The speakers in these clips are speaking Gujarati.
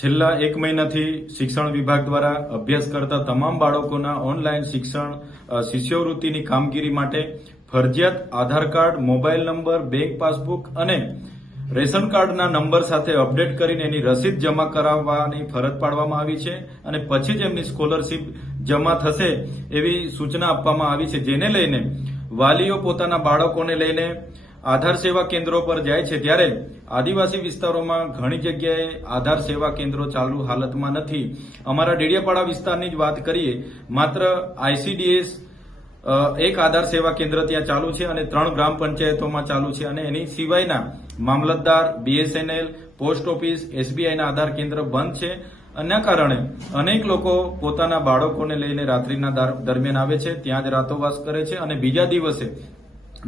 છેલ્લા એક મહિનાથી શિક્ષણ વિભાગ દ્વારા અભ્યાસ કરતા તમામ બાળકોના ઓનલાઈન શિક્ષણ શિષ્યવૃત્તિની કામગીરી માટે ફરજિયાત Aadhaar card, mobile number, bank passbook અને રેશન કાર્ડના નંબર સાથે અપડેટ કરીને એની રસીદ જમા કરાવવાની ફરજ પાડવામાં આવી છે અને પછી જ એમની સ્કોલરશીપ જમા થશે એવી સૂચના આપવામાં આવી છે, જેને લઈને વાલીઓ પોતાના બાળકોને લઈને આધાર સેવા કેન્દ્રો પર જાય છે ત્યારે આદિવાસી વિસ્તારોમાં ઘણી જગ્યાએ આધાર સેવા કેન્દ્રો ચાલુ હાલતમાં નથી. અમારા ડેડિયાપાડા વિસ્તારની જ વાત કરીએ, માત્ર ICDS એક આધાર સેવા કેન્દ્ર ત્યાં ચાલુ છે અને 3 ગ્રામ પંચાયતોમાં ચાલુ છે અને એની સિવાયના મામલતદાર, BSNL, પોસ્ટ ઓફિસ, SBIના આધાર કેન્દ્ર બંધ છે. આના કારણે અનેક લોકો પોતાના બાળકોને લઈને રાત્રિના દરમિયાન આવે છે, ત્યાં જ રાતોવાસ કરે છે અને બીજા દિવસે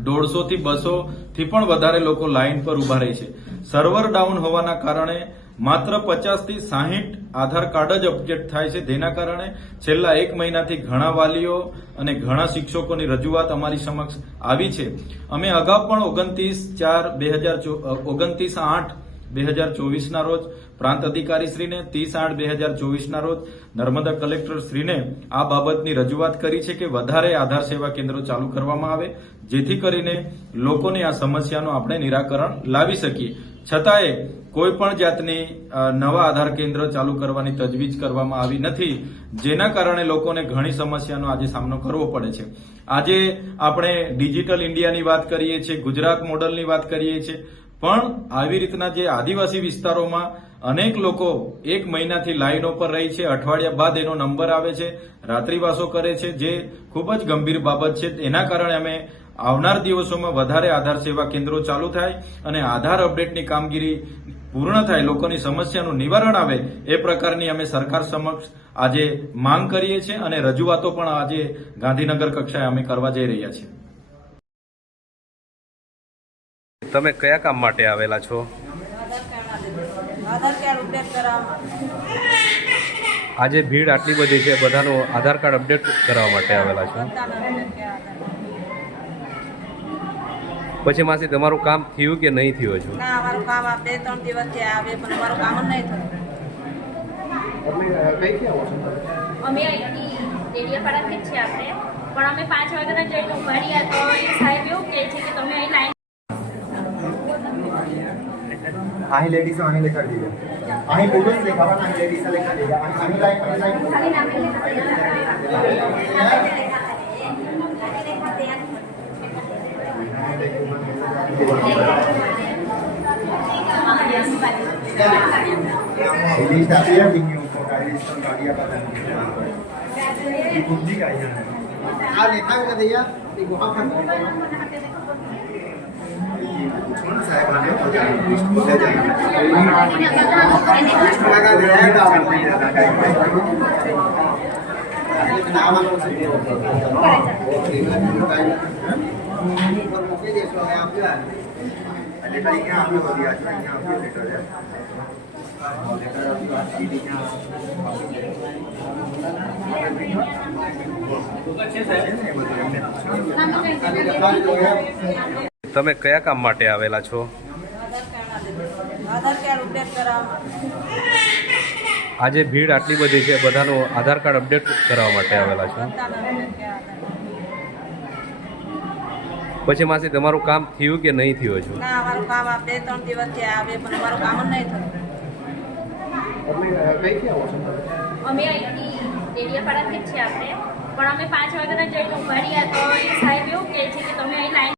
150 થી 200 થી પણ વધારે લોકો લાઈન પર ઉભા રહે છે. સર્વર ડાઉન હોવાના કારણે માત્ર 50 થી 60 આધાર કાર્ડ જ અપડેટ થાય છે, જેના કારણે છેલ્લા એક મહિનાથી ઘણા વાલીઓ અને ઘણા શિક્ષકોની રજૂઆત અમારી સમક્ષ આવી છે. અમે અગાઉ પણ 29/8/2024 ના રોજ પ્રાંત અધિકારી શ્રીને, 30/8/2024 ના રોજ નર્મદા કલેક્ટર શ્રીને આ બાબતની રજૂઆત કરી છે કે વધારે આધાર સેવા કેન્દ્રો ચાલુ કરવામાં આવે, જેથી કરીને લોકોની આ સમસ્યાનું આપણે નિરાકરણ લાવી શકીએ. છતાંય કોઈ પણ જાતની નવા આધાર કેન્દ્ર ચાલુ કરવાની તજવીજ કરવામાં આવી નથી, જેના કારણે લોકોને ઘણી સમસ્યાનો આજે સામનો કરવો પડે છે. આજે આપણે ડિજિટલ ઇન્ડિયાની વાત કરીએ છીએ, ગુજરાત મોડલની વાત કરીએ છીએ, પણ આવી રીતના જે આદિવાસી વિસ્તારોમાં અનેક લોકો એક મહિનાથી લાઈનો પર રહી છે, અઠવાડિયા બાદ એનો નંબર આવે છે, રાત્રિવાસો કરે છે, જે ખૂબ જ ગંભીર બાબત છે. એના કારણે અમે આવનાર દિવસોમાં વધારે આધાર સેવા કેન્દ્રો ચાલુ થાય અને આધાર અપડેટની કામગીરી પૂર્ણ થાય, લોકોની સમસ્યાનું નિવારણ આવે, એ પ્રકારની અમે સરકાર સમક્ષ આજે માંગ કરીએ છીએ અને રજૂઆતો પણ આજે ગાંધીનગર કક્ષાએ અમે કરવા જઈ રહ્યા છીએ. તમે કયા કામ માટે આવેલા છો? આધાર કાર્ડ અપડેટ કરાવવા. આજે ભીડ આટલી બધી છે, બધાનું આધાર કાર્ડ અપડેટ કરાવવા માટે આવેલા છો. પછી માસી તમારું કામ થયું કે નહીં થયું હજુ? ના, અમારું કામ આ 2-3 દિવસથી આવે પણ અમારું કામ જ નહીં થયું. અમે અહીંથી ડેડિયાપાડાથી જ છીએ આપણે, પણ અમે 5 વાગ્યાના જઈને ઉભા રહ્યા તો એ સાહેબ એવું કહે છે કે તમે અહીં લાઈન અહીં લેડીઝો અહીં લેખા દીધા, અહીં પુરુષ લેખાવા, અહીં લેડીઝ લેખા દીધા, અહીં Ini tapi yang bingung kok kali sekali apa tadi. Ibu juga ya. Ada tahu kata dia, ibu apa? Cuma saya pandai kerja, ibu saja. Semoga dia sampai ada kayak gitu. Kenapa kok sendiri? Mungkin dia sudah ambil. Ada baiknya ambil dia, baiknya ambil itu ya. તમે કયા કામ માટે આવેલા છો? આધાર કાર્ડ અપડેટ કરાવવા. આજે ભીડ આટલી બધી છે, બધાનું આધાર કાર્ડ અપડેટ કરાવવા માટે આવેલા છો. પછી માસી તમારું કામ થયું કે નહીં થયું હજુ? ના, અમારું કામ આ 2-3 દિવસથી આવે પણ અમારું કામ જ નહીં થયું. અમે અહીંથી ડેડિયાપાડાથી જ છીએ આપણે, પણ અમે 5 વાગ્યાના જઈને ઉભા રહ્યા તો એ સાહેબ એવું કહે છે કે તમે અહીં લાઈન